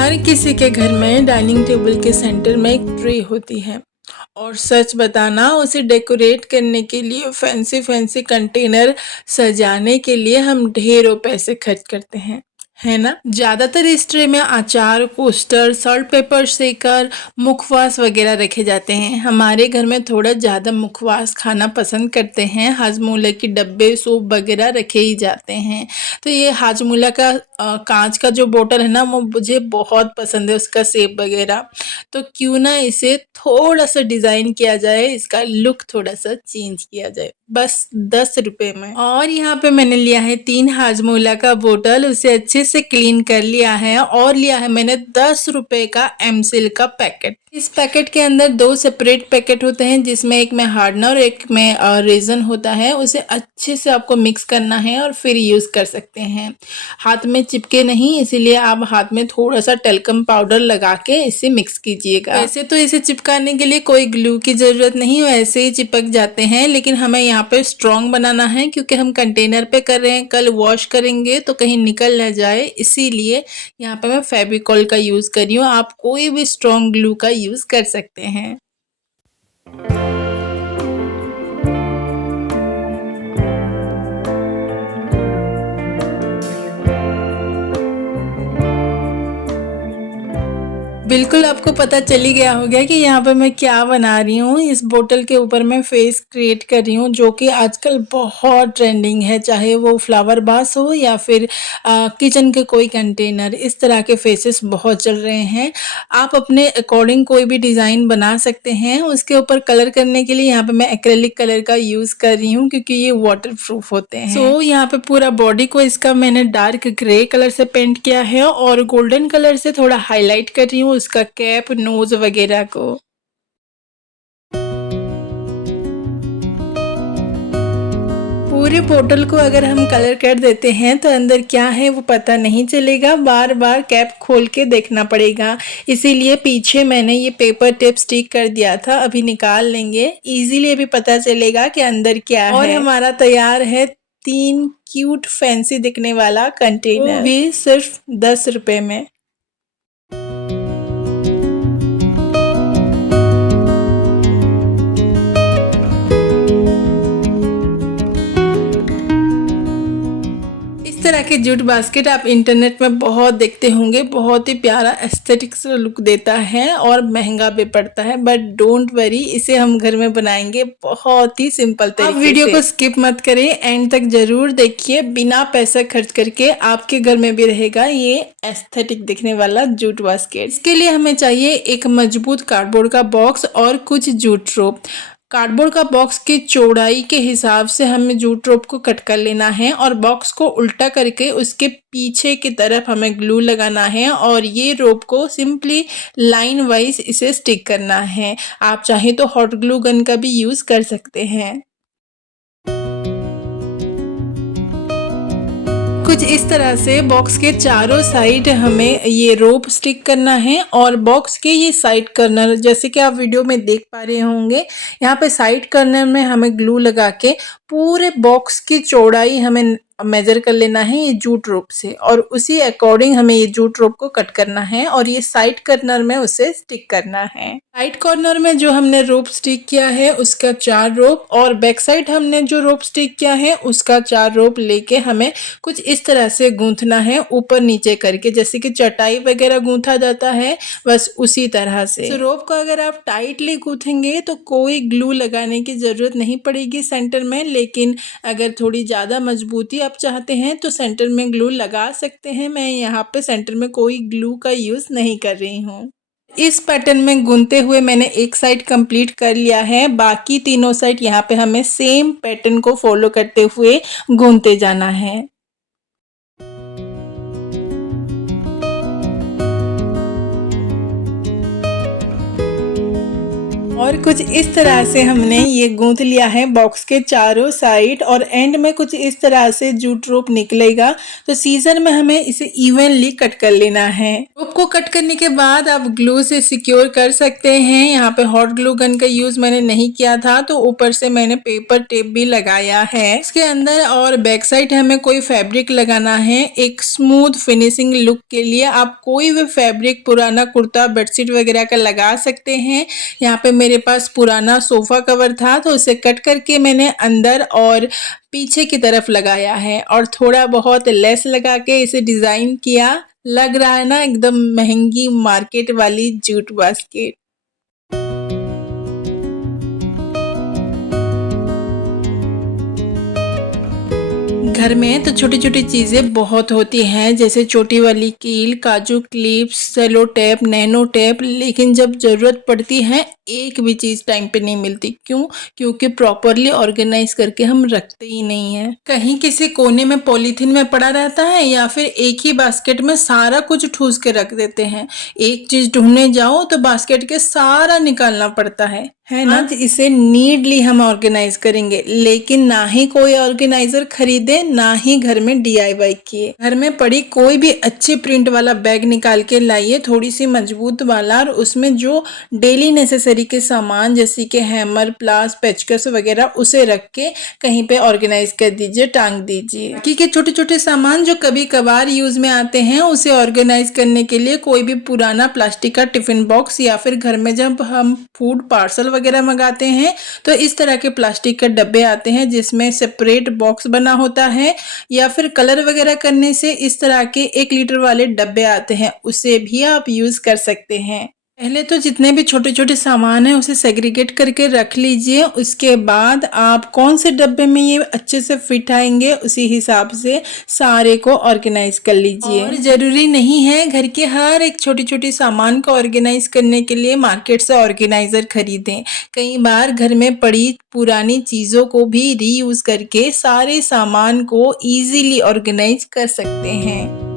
हर किसी के घर में डाइनिंग टेबल के सेंटर में एक ट्रे होती है और सच बताना उसे डेकोरेट करने के लिए फैंसी फैंसी कंटेनर सजाने के लिए हम ढेरों पैसे खर्च करते हैं, है ना। ज्यादातर इस ट्रे में अचार, कोस्टर, सॉल्ट, पेपर शेकर, मुखवास वगैरह रखे जाते हैं। हमारे घर में थोड़ा ज्यादा मुखवास खाना पसंद करते हैं। हाजमोला के डब्बे, सूप वगैरह रखे ही जाते हैं। तो ये हाजमोला का कांच का जो बोतल है ना, वो मुझे बहुत पसंद है, उसका शेप वगैरह। तो क्यों ना इसे थोड़ा सा डिजाइन किया जाए, इसका लुक थोड़ा सा चेंज किया जाए, बस 10 रुपए में। और यहाँ पे मैंने लिया है 3 हाजमोला का बोतल, उसे अच्छे से क्लीन कर लिया है। और लिया है मैंने 10 रुपए का एमसिल का पैकेट। इस पैकेट के अंदर 2 सेपरेट पैकेट होते हैं, जिसमें एक में हार्डनर और एक में रेजन होता है। उसे अच्छे से आपको मिक्स करना है और फिर यूज कर सकते हैं। हाथ में चिपके नहीं, इसीलिए आप हाथ में थोड़ा सा टेल्कम पाउडर लगा के इसे मिक्स कीजिएगा। वैसे तो इसे चिपकाने के लिए कोई ग्लू की जरूरत नहीं, वैसे ही चिपक जाते हैं, लेकिन हमें यहाँ पे स्ट्रॉन्ग बनाना है क्योंकि हम कंटेनर पे कर रहे हैं। कल वॉश करेंगे तो कहीं निकल न जाए, इसीलिए यहाँ पे मैं फेविकॉल का यूज कर रही हूँ। आप कोई भी स्ट्रॉन्ग ग्लू का यूज कर सकते हैं। बिल्कुल आपको पता चल ही गया होगा कि यहाँ पे मैं क्या बना रही हूँ। इस बोतल के ऊपर मैं फेस क्रिएट कर रही हूँ, जो कि आजकल बहुत ट्रेंडिंग है, चाहे वो फ्लावर बास हो या फिर किचन के कोई कंटेनर। इस तरह के फेसेस बहुत चल रहे हैं। आप अपने अकॉर्डिंग कोई भी डिज़ाइन बना सकते हैं। उसके ऊपर कलर करने के लिए यहाँ पे मैं एक्रेलिक कलर का यूज़ कर रही हूँ, क्योंकि ये वाटर प्रूफ होते हैं। सो यहाँ पे पूरा बॉडी को इसका मैंने डार्क ग्रे कलर से पेंट किया है और गोल्डन कलर से थोड़ा हाईलाइट कर रही हूँ उसका कैप, नोज वगैरह को। पूरे बोतल को अगर हम कलर कर देते हैं तो अंदर क्या है वो पता नहीं चलेगा, बार बार कैप खोल के देखना पड़ेगा। इसीलिए पीछे मैंने ये पेपर टेप स्टिक कर दिया था, अभी निकाल लेंगे, इजीली अभी पता चलेगा कि अंदर क्या है। और हमारा तैयार है 3 क्यूट फैंसी दिखने वाला कंटेनर, वो भी सिर्फ 10 रुपए में। इस तरह के जूट बास्केट आप इंटरनेट में बहुत देखते होंगे, बहुत ही प्यारा एस्थेटिक्स लुक देता है और महंगा भी पड़ता है, बट डोंट वरी, इसे हम घर में बनाएंगे बहुत ही सिंपल तरीके से। आप वीडियो को स्किप मत करें, एंड तक जरूर देखिए। बिना पैसा खर्च करके आपके घर में भी रहेगा ये एस्थेटिक दिखने वाला जूट बास्केट। इसके लिए हमें चाहिए एक मजबूत कार्डबोर्ड का बॉक्स और कुछ जूट रोप। कार्डबोर्ड का बॉक्स की चौड़ाई के हिसाब से हमें जूट रोप को कट कर लेना है और बॉक्स को उल्टा करके उसके पीछे की तरफ हमें ग्लू लगाना है और ये रोप को सिंपली लाइन वाइज इसे स्टिक करना है। आप चाहे तो हॉट ग्लू गन का भी यूज कर सकते हैं। कुछ इस तरह से बॉक्स के चारों साइड हमें ये रोप स्टिक करना है और बॉक्स के ये साइड कर्नर, जैसे कि आप वीडियो में देख पा रहे होंगे, यहाँ पे साइड कर्नर में हमें ग्लू लगा के पूरे बॉक्स की चौड़ाई हमें मेजर कर लेना है ये जूट रोप से, और उसी अकॉर्डिंग हमें ये जूट रोप को कट करना है और ये साइड कर्नर में उसे स्टिक करना है। साइड कॉर्नर में जो हमने रोप स्टिक किया है उसका 4 रोप और बैक साइड हमने जो रोप स्टिक किया है उसका 4 रोप लेके हमें कुछ इस तरह से गूंथना है, ऊपर नीचे करके, जैसे कि चटाई वगैरह गूंथा जाता है, बस उसी तरह से। रोप को अगर आप टाइटली गूंथेंगे तो कोई ग्लू लगाने की जरूरत नहीं पड़ेगी सेंटर में, लेकिन अगर थोड़ी ज्यादा मजबूती आप चाहते हैं तो सेंटर में ग्लू लगा सकते हैं। मैं यहाँ पे सेंटर में कोई ग्लू का यूज नहीं कर रही हूँ। इस पैटर्न में गूंथते हुए मैंने एक साइड कंप्लीट कर लिया है, बाकी तीनों साइड यहाँ पे हमें सेम पैटर्न को फॉलो करते हुए गूंथते जाना है। और और कुछ इस तरह से हमने ये गूंथ लिया है बॉक्स के चारों साइड और एंड में कुछ इस तरह से जूट रोप निकलेगा। तो सीजर में हमें इसे इवनली कट कर लेना है। रोप को कट करने के बाद आप ग्लू से सिक्योर कर सकते हैं। यहाँ पे हॉट ग्लू गन का यूज मैंने नहीं किया था, तो ऊपर से मैंने पेपर टेप भी लगाया है। इसके अंदर और बैक साइड हमें कोई फैब्रिक लगाना है एक स्मूथ फिनिशिंग लुक के लिए। आप कोई भी फैब्रिक, पुराना कुर्ता, बेडशीट वगैरह का लगा सकते हैं। यहाँ पे मेरे पास पुराना सोफा कवर था, तो उसे कट करके मैंने अंदर और पीछे की तरफ लगाया है और थोड़ा बहुत लेस लगा के इसे डिजाइन किया। लग रहा है ना एकदम महंगी मार्केट वाली जूट बास्केट। घर में तो छोटी छोटी चीज़ें बहुत होती हैं, जैसे छोटी वाली कील, काजू clips, cello tape, nano tape, लेकिन जब ज़रूरत पड़ती है एक भी चीज़ टाइम पे नहीं मिलती। क्यों? क्योंकि प्रॉपरली ऑर्गेनाइज करके हम रखते ही नहीं है। कहीं किसी कोने में पॉलीथीन में पड़ा रहता है या फिर एक ही बास्केट में सारा कुछ ठूस के रख देते हैं। एक चीज़ ढूंढने जाओ तो बास्केट के सारा निकालना पड़ता है ना। आज इसे नीडली हम ऑर्गेनाइज करेंगे, लेकिन ना ही कोई ऑर्गेनाइजर खरीदे, ना ही घर में DIY किए। घर में पड़ी कोई भी अच्छी प्रिंट वाला बैग निकाल के लाइए, थोड़ी सी मजबूत वाला, और उसमें जो डेली नेसेसरी के सामान जैसे कि हैमर, प्लास, पेचकस वगैरह उसे रख के कहीं पे ऑर्गेनाइज कर दीजिए, टांग दीजिए। बाकी के छोटे छोटे सामान जो कभी कभार यूज में आते हैं उसे ऑर्गेनाइज करने के लिए कोई भी पुराना प्लास्टिक का टिफिन बॉक्स, या फिर घर में जब हम फूड पार्सल वगैरह मंगाते हैं तो इस तरह के प्लास्टिक के डब्बे आते हैं जिसमें सेपरेट बॉक्स बना होता है, या फिर कलर वगैरह करने से इस तरह के 1 लीटर वाले डब्बे आते हैं, उसे भी आप यूज कर सकते हैं। पहले तो जितने भी छोटे छोटे सामान है उसे सेग्रीगेट करके रख लीजिए। उसके बाद आप कौन से डब्बे में ये अच्छे से फिट आएंगे उसी हिसाब से सारे को ऑर्गेनाइज कर लीजिए। और जरूरी नहीं है घर के हर एक छोटी छोटी सामान को ऑर्गेनाइज करने के लिए मार्केट से ऑर्गेनाइजर खरीदें। कई बार घर में पड़ी पुरानी चीजों को भी रीयूज करके सारे सामान को इजीली ऑर्गेनाइज कर सकते हैं।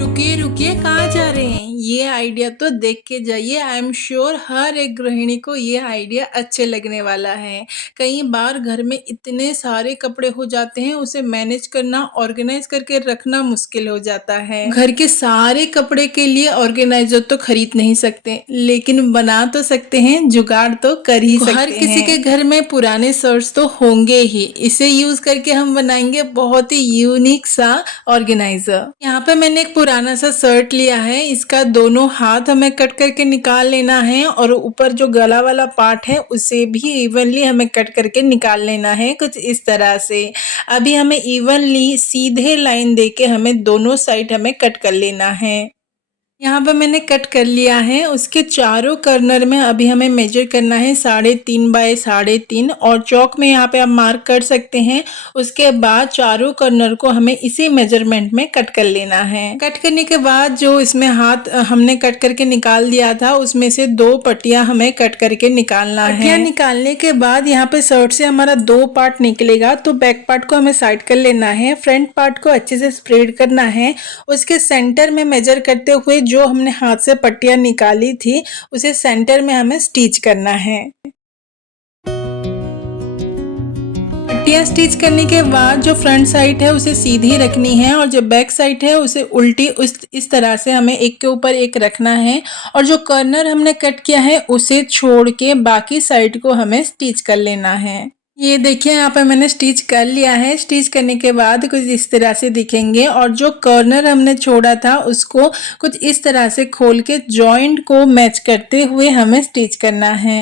रुकिए रुकिए, कहाँ जा रहे हैं? ये आइडिया तो देख के जाइए। आई एम श्योर हर एक गृहिणी को ये आइडिया अच्छे लगने वाला है। कई बार घर में इतने सारे कपड़े हो जाते हैं, उसे मैनेज करना, ऑर्गेनाइज करके रखना मुश्किल हो जाता है। घर के सारे कपड़े के लिए ऑर्गेनाइजर तो खरीद नहीं सकते, लेकिन बना तो सकते हैं, जुगाड़ तो कर ही सकते हैं। हर किसी के घर में पुराने शर्ट्स तो होंगे ही, इसे यूज करके हम बनाएंगे बहुत ही यूनिक सा ऑर्गेनाइजर। यहाँ पे मैंने एक पुराना सा शर्ट लिया है, इसका दोनों हाथ हमें कट करके निकाल लेना है और ऊपर जो गला वाला पार्ट है उसे भी इवनली हमें कट करके निकाल लेना है, कुछ इस तरह से। अभी हमें इवनली सीधे लाइन देके हमें दोनों साइड हमें कट कर लेना है। यहाँ पर मैंने कट कर लिया है। उसके चारों कॉर्नर में अभी हमें मेजर करना है 3.5 बाय 3.5, और चौक में यहाँ पे आप मार्क कर सकते हैं। उसके बाद चारों कॉर्नर को हमें इसी मेजरमेंट में कट कर लेना है। कट करने के बाद जो इसमें हाथ हमने कट करके निकाल दिया था उसमें से 2 पट्टियां हमें कट करके निकालना है। पट्टियां निकालने के बाद यहाँ पे शर्ट से हमारा 2 पार्ट निकलेगा, तो बैक पार्ट को हमें साइड कर लेना है, फ्रंट पार्ट को अच्छे से स्प्रेड करना है। उसके सेंटर में मेजर करते हुए जो हमने हाथ से पट्टियां निकाली थी उसे सेंटर में हमें स्टिच करना है। पट्टियां स्टिच करने के बाद जो फ्रंट साइड है उसे सीधी रखनी है और जो बैक साइड है उसे उल्टी इस तरह से हमें एक के ऊपर एक रखना है, और जो कॉर्नर हमने कट किया है उसे छोड़ के बाकी साइड को हमें स्टिच कर लेना है। ये देखिए यहाँ पे मैंने स्टिच कर लिया है। स्टिच करने के बाद कुछ इस तरह से दिखेंगे, और जो कॉर्नर हमने छोड़ा था उसको कुछ इस तरह से खोल के जॉइंट को मैच करते हुए हमें स्टिच करना है।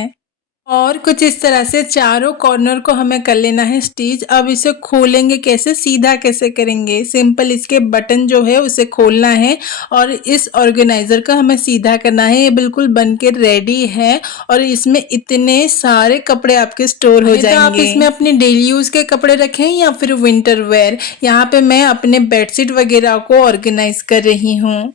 और कुछ इस तरह से चारों कॉर्नर को हमें कर लेना है स्टिच। अब इसे खोलेंगे कैसे, सीधा कैसे करेंगे? सिंपल इसके बटन जो है उसे खोलना है और इस ऑर्गेनाइजर का हमें सीधा करना है। ये बिल्कुल बन के रेडी है और इसमें इतने सारे कपड़े आपके स्टोर हो जाएंगे। तो आप इसमें अपने डेली यूज के कपड़े रखें या फिर विंटर वेयर। यहाँ पे मैं अपने बेडशीट वगैरह को ऑर्गेनाइज कर रही हूँ।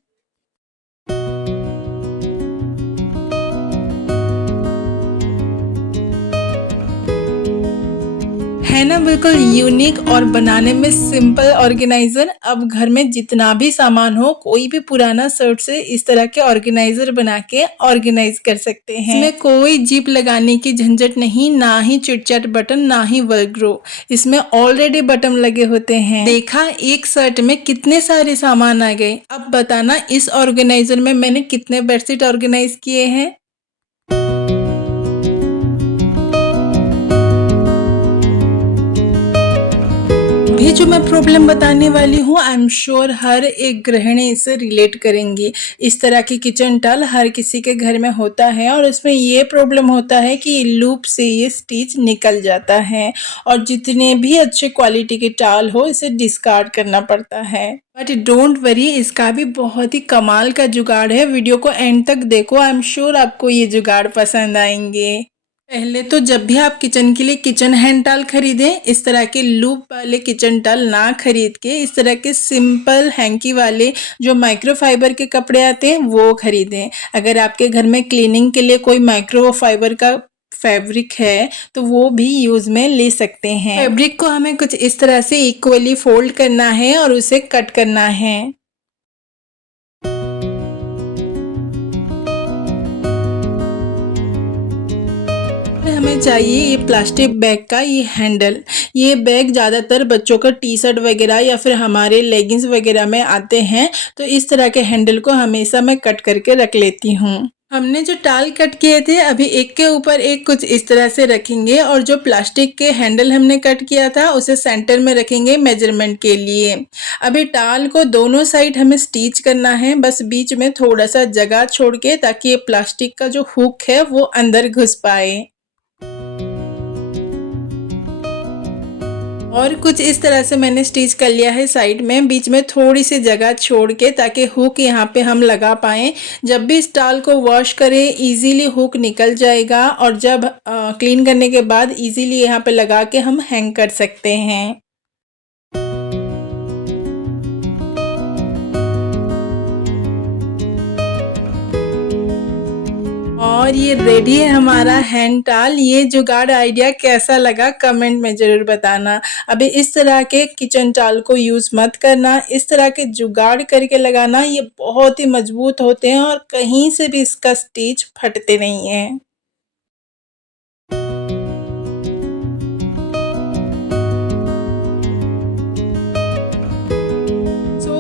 है ना बिल्कुल यूनिक और बनाने में सिंपल ऑर्गेनाइजर। अब घर में जितना भी सामान हो, कोई भी पुराना शर्ट से इस तरह के ऑर्गेनाइजर बना के ऑर्गेनाइज कर सकते हैं। इसमें कोई जिप लगाने की झंझट नहीं, ना ही चिटचैट बटन, ना ही वेलक्रो। इसमें ऑलरेडी बटन लगे होते हैं। देखा, एक शर्ट में कितने सारे सामान आ गए। अब बताना इस ऑर्गेनाइजर में मैंने कितने बेडशीट ऑर्गेनाइज किए हैं। अभी जो मैं प्रॉब्लम बताने वाली हूँ, आई एम श्योर हर एक गृहिणी इससे रिलेट करेंगी। इस तरह की किचन टॉल हर किसी के घर में होता है और उसमें ये प्रॉब्लम होता है कि लूप से ये स्टिच निकल जाता है और जितने भी अच्छे क्वालिटी के टॉल हो, इसे डिस्कार्ड करना पड़ता है। बट डोंट वरी, इसका भी बहुत ही कमाल का जुगाड़ है। वीडियो को एंड तक देखो, आई एम श्योर आपको ये जुगाड़ पसंद आएंगे। पहले तो जब भी आप किचन के लिए किचन हैंड टॉल खरीदें, इस तरह के लूप वाले किचन टॉल ना खरीद के इस तरह के सिंपल हैंकी वाले जो माइक्रोफाइबर के कपड़े आते हैं वो खरीदें। अगर आपके घर में क्लीनिंग के लिए कोई माइक्रोफाइबर का फैब्रिक है तो वो भी यूज में ले सकते हैं। फैब्रिक को हमें कुछ इस तरह से इक्वली फोल्ड करना है और उसे कट करना है। हमें चाहिए ये प्लास्टिक बैग का ये हैंडल। ये बैग ज़्यादातर बच्चों का टी शर्ट वगैरह या फिर हमारे लेगिंग्स वगैरह में आते हैं, तो इस तरह के हैंडल को हमेशा मैं कट करके रख लेती हूँ। हमने जो टाल कट किए थे, अभी एक के ऊपर एक कुछ इस तरह से रखेंगे और जो प्लास्टिक के हैंडल हमने कट किया था उसे सेंटर में रखेंगे मेजरमेंट के लिए। अभी टाल को दोनों साइड हमें स्टिच करना है, बस बीच में थोड़ा सा जगह छोड़ के, ताकि ये प्लास्टिक का जो हुक है वो अंदर घुस पाए। और कुछ इस तरह से मैंने स्टिच कर लिया है साइड में, बीच में थोड़ी सी जगह छोड़ के, ताकि हुक यहाँ पे हम लगा पाएँ। जब भी इस टाल को वॉश करें इजीली हुक निकल जाएगा और जब क्लीन करने के बाद इजीली यहाँ पे लगा के हम हैंग कर सकते हैं। और ये रेडी है हमारा हैंड टॉल। ये जुगाड़ आइडिया कैसा लगा कमेंट में ज़रूर बताना। अभी इस तरह के किचन टॉल को यूज़ मत करना, इस तरह के जुगाड़ करके लगाना। ये बहुत ही मजबूत होते हैं और कहीं से भी इसका स्टिच फटते नहीं हैं।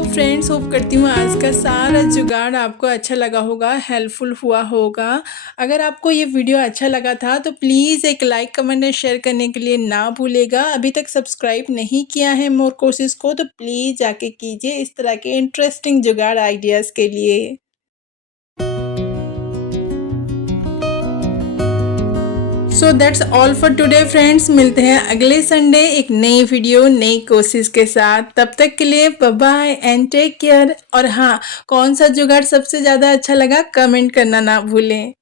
फ्रेंड्स, होप करती हूँ आज का सारा जुगाड़ आपको अच्छा लगा होगा, हेल्पफुल हुआ होगा। अगर आपको ये वीडियो अच्छा लगा था तो प्लीज़ एक लाइक, कमेंट और शेयर करने के लिए ना भूलेगा। अभी तक सब्सक्राइब नहीं किया है मोर कोर्सेज़ को तो प्लीज़ जाके कीजिए, इस तरह के इंटरेस्टिंग जुगाड़ आइडियाज़ के लिए। So that's all for today friends. मिलते हैं अगले संडे एक नई वीडियो, नई कोशिश के साथ। तब तक के लिए bye bye and take care. और हाँ, कौन सा जुगाड़ सबसे ज़्यादा अच्छा लगा कमेंट करना ना भूलें।